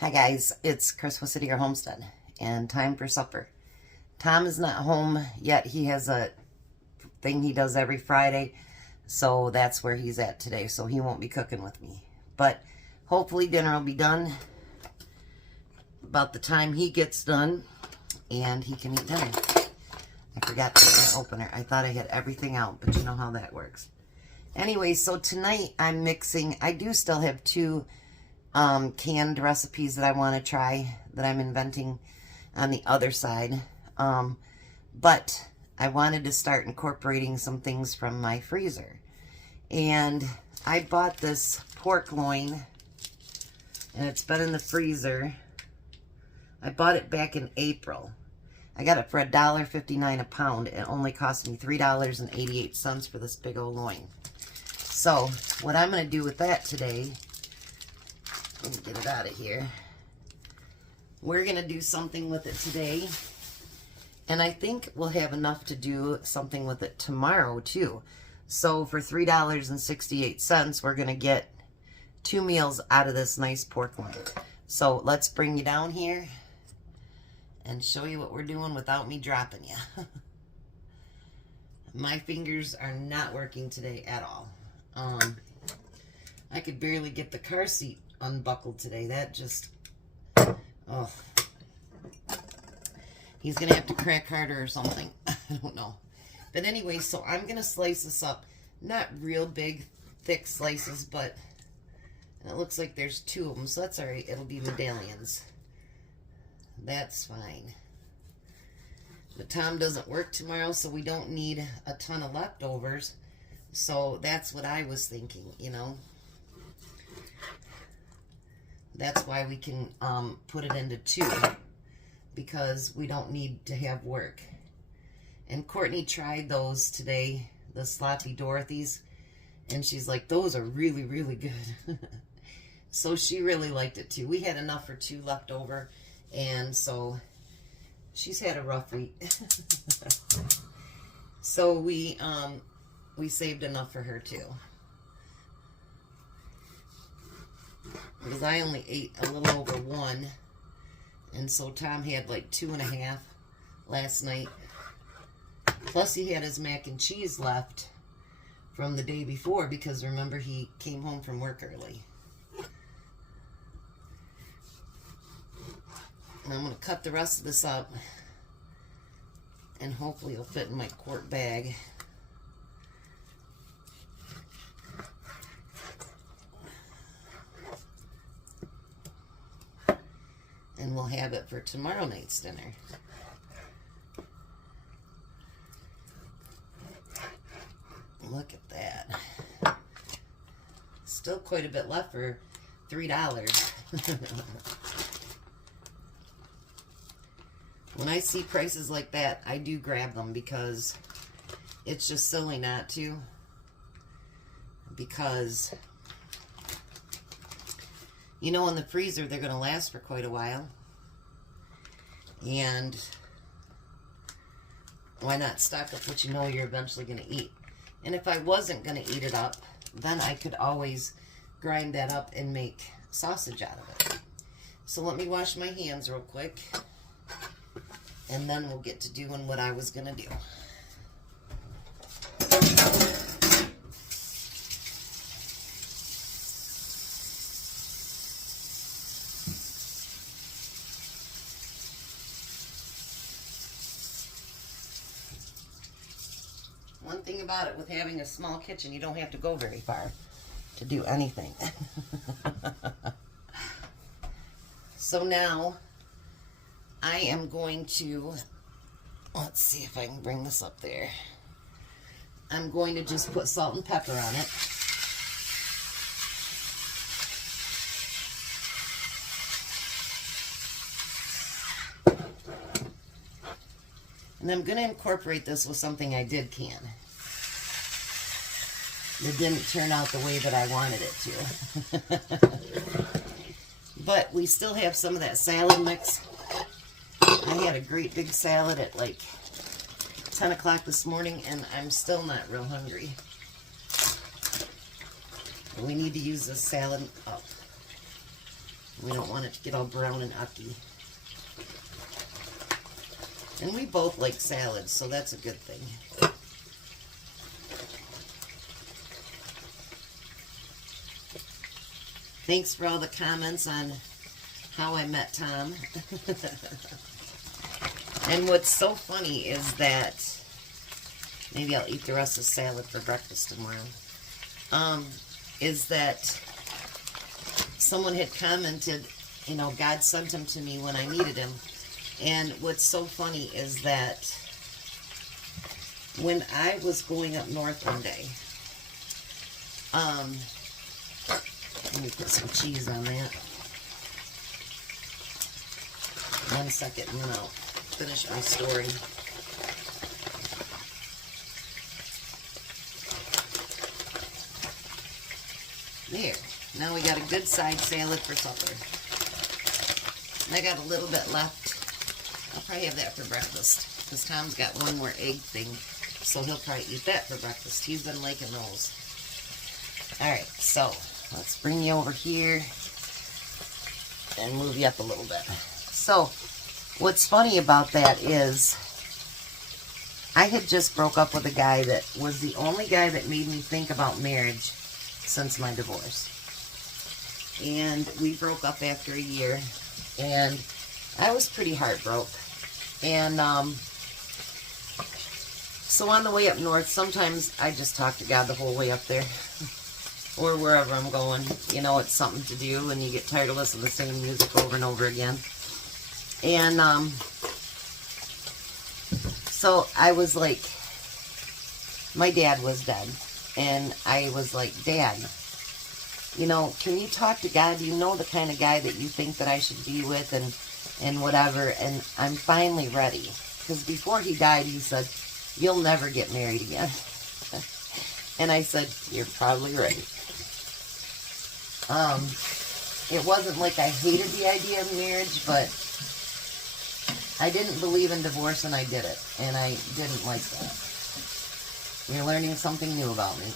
Hi guys, it's Chris with City or Homestead, and time for supper. Tom is not home yet. He has a thing he does every Friday, so that's where he's at today, so he won't be cooking with me. But hopefully dinner will be done about the time he gets done, and he can eat dinner. I forgot to get my opener. I thought I had everything out, but you know how that works. Anyway, so tonight I'm mixing. I do still have two canned recipes that I want to try that I'm inventing on the other side. But I wanted to start incorporating some things from my freezer. And I bought this pork loin, and it's been in the freezer. I bought it back in April. I got it for $1.59 a pound. It only cost me $3.88 for this big old loin. So what I'm going to do with that today, let me get it out of here. We're going to do something with it today. And I think we'll have enough to do something with it tomorrow too. So for $3.68, we're going to get 2 meals out of this nice pork loin. So let's bring you down here and show you what we're doing without me dropping you. My fingers are not working today at all. I could barely get the car seat unbuckled today. That just, oh. He's going to have to crack harder or something. I don't know. But anyway, so I'm going to slice this up. Not real big, thick slices, but it looks like there's 2 of them, so that's all right. It'll be medallions. That's fine. But Tom doesn't work tomorrow, so we don't need a ton of leftovers. So that's what I was thinking, you know. That's why we can put it into 2, because we don't need to have work. And Courtney tried those today, the sloppy Dorothy's, and she's like, those are really, really good. So she really liked it too. We had enough for 2 left over, and so she's had a rough week. So we saved enough for her too. Because I only ate a little over 1, and so Tom had like 2.5 last night. Plus he had his mac and cheese left from the day before, because remember he came home from work early. And I'm going to cut the rest of this up, and hopefully it'll fit in my quart bag. And we'll have it for tomorrow night's dinner. Look at that. Still quite a bit left for $3. When I see prices like that, I do grab them, because it's just silly not to. Because, you know, in the freezer, they're going to last for quite a while. And why not stock up what you know you're eventually going to eat? And if I wasn't going to eat it up, then I could always grind that up and make sausage out of it. So let me wash my hands real quick, and then we'll get to doing what I was going to do. One thing about it, with having a small kitchen, you don't have to go very far to do anything. So now I am going to, let's see if I can bring this up there. I'm going to just put salt and pepper on it. And I'm going to incorporate this with something I did can. It didn't turn out the way that I wanted it to. But we still have some of that salad mix. I had a great big salad at like 10 o'clock this morning, and I'm still not real hungry. We need to use this salad up. We don't want it to get all brown and ucky. And we both like salads, so that's a good thing. Thanks for all the comments on how I met Tom. And what's so funny is that, maybe I'll eat the rest of the salad for breakfast tomorrow, is that someone had commented, you know, God sent him to me when I needed him. And what's so funny is that when I was going up north one day, let me put some cheese on that. 1 second, and then I'll finish my story. There. Now we got a good side salad for supper. And I got a little bit left. I'll probably have that for breakfast, because Tom's got one more egg thing, so he'll probably eat that for breakfast. He's been liking those. Alright, so let's bring you over here and move you up a little bit. So, what's funny about that is I had just broke up with a guy that was the only guy that made me think about marriage since my divorce. And we broke up after a year, and I was pretty heartbroken. And so on the way up north, sometimes I just talk to God the whole way up there. Or wherever I'm going. You know, it's something to do when you get tired of listening to the same music over and over again. And so I was like, my dad was dead. And I was like, Dad, you know, can you talk to God? Do you know the kind of guy that you think that I should be with and whatever? And I'm finally ready. Because before he died, he said, you'll never get married again. And I said, you're probably right. It wasn't like I hated the idea of marriage, but I didn't believe in divorce, and I did it. And I didn't like that. You're learning something new about me.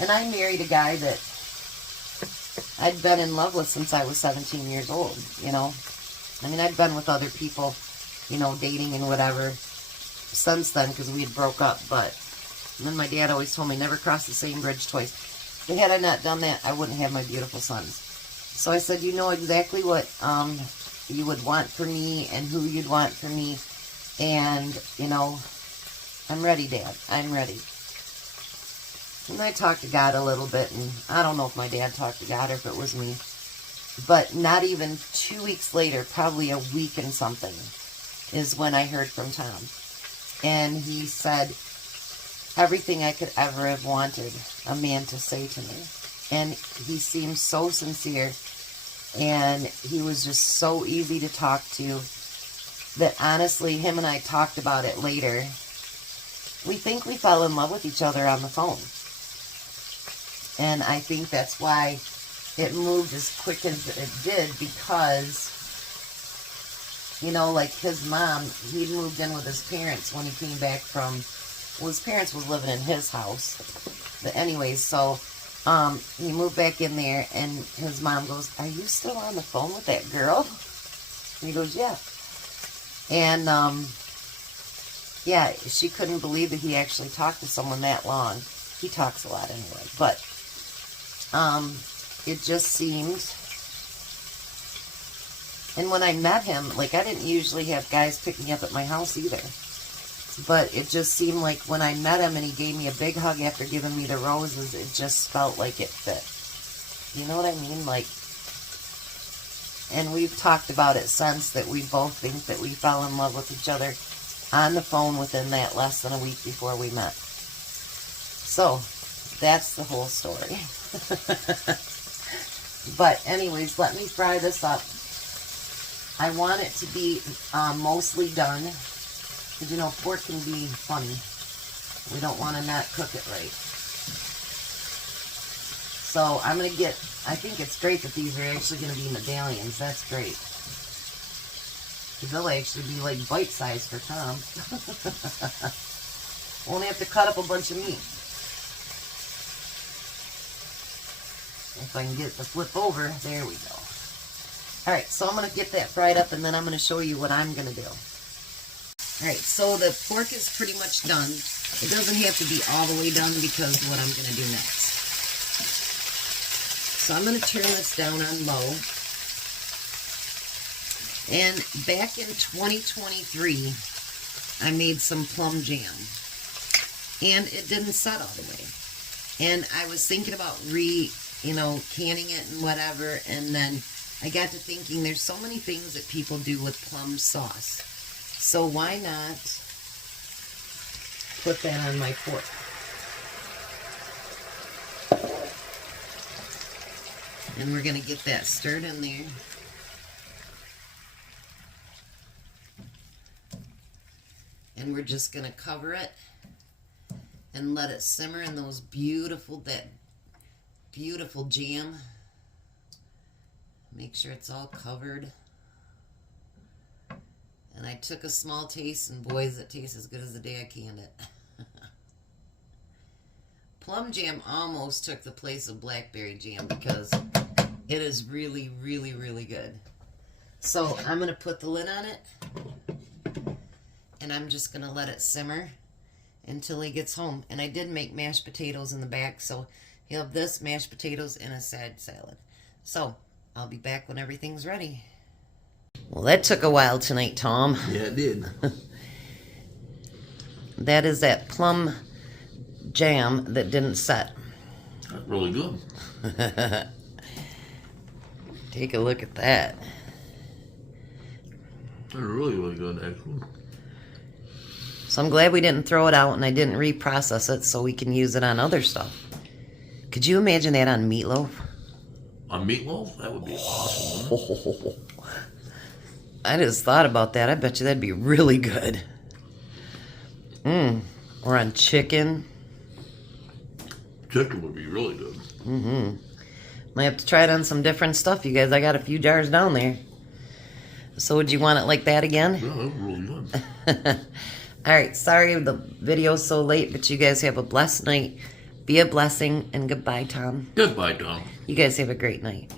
And I married a guy that I'd been in love with since I was 17 years old, you know. I mean, I'd been with other people, you know, dating and whatever since then, because we had broke up, but then my dad always told me, never cross the same bridge twice. But had I not done that, I wouldn't have my beautiful sons. So I said, you know exactly what you would want for me and who you'd want for me. And, you know, I'm ready, Dad. I'm ready. And I talked to God a little bit, and I don't know if my dad talked to God or if it was me. But not even 2 weeks later, probably a week and something, is when I heard from Tom. And he said everything I could ever have wanted a man to say to me. And he seemed so sincere, and he was just so easy to talk to, that honestly, him and I talked about it later. We think we fell in love with each other on the phone. And I think that's why it moved as quick as it did, because, you know, like his mom, he'd moved in with his parents when he came back from, well, his parents was living in his house. But anyways, so he moved back in there, and his mom goes, are you still on the phone with that girl? And he goes, yeah. And, yeah, she couldn't believe that he actually talked to someone that long. He talks a lot anyway, but it just seemed, and when I met him, like, I didn't usually have guys pick me up at my house either, but it just seemed like when I met him and he gave me a big hug after giving me the roses, it just felt like it fit. You know what I mean? Like, and we've talked about it since, that we both think that we fell in love with each other on the phone within that less than a week before we met. So, that's the whole story. But anyways, let me fry this up. I want it to be mostly done, because, you know, pork can be funny. We don't want to not cook it right. So I'm going to get, I think it's great that these are actually going to be medallions. That's great. They'll actually be like bite-sized for Tom. Won't have to cut up a bunch of meat. If I can get it to flip over, there we go. Alright, so I'm going to get that fried up and then I'm going to show you what I'm going to do. Alright, so the pork is pretty much done. It doesn't have to be all the way done because of what I'm going to do next. So I'm going to turn this down on low. And back in 2023, I made some plum jam. And it didn't set all the way. And I was thinking about canning it and whatever, and then I got to thinking there's so many things that people do with plum sauce. So why not put that on my pork? And we're going to get that stirred in there. And we're just going to cover it and let it simmer in those beautiful jam. Make sure it's all covered. And I took a small taste, and boys, it tastes as good as the day I canned it. Plum jam almost took the place of blackberry jam because it is really, really, really good. So I'm going to put the lid on it, and I'm just going to let it simmer until he gets home. And I did make mashed potatoes in the back, so he'll have this, mashed potatoes, and a side salad. So I'll be back when everything's ready. Well, that took a while tonight, Tom. Yeah, it did. That is that plum jam that didn't set. That's really good. Take a look at that. That's really, really good, actually. So I'm glad we didn't throw it out and I didn't reprocess it so we can use it on other stuff. Could you imagine that on meatloaf? On meatloaf? That would be awesome, wouldn't it? I just thought about that. I bet you that'd be really good. Or on chicken. Chicken would be really good. Might have to try it on some different stuff, you guys. I got a few jars down there. So would you want it like that again? Yeah, that was really good. Alright, sorry the video's so late, but you guys have a blessed night. Be a blessing, and goodbye, Tom. Goodbye, Tom. You guys have a great night.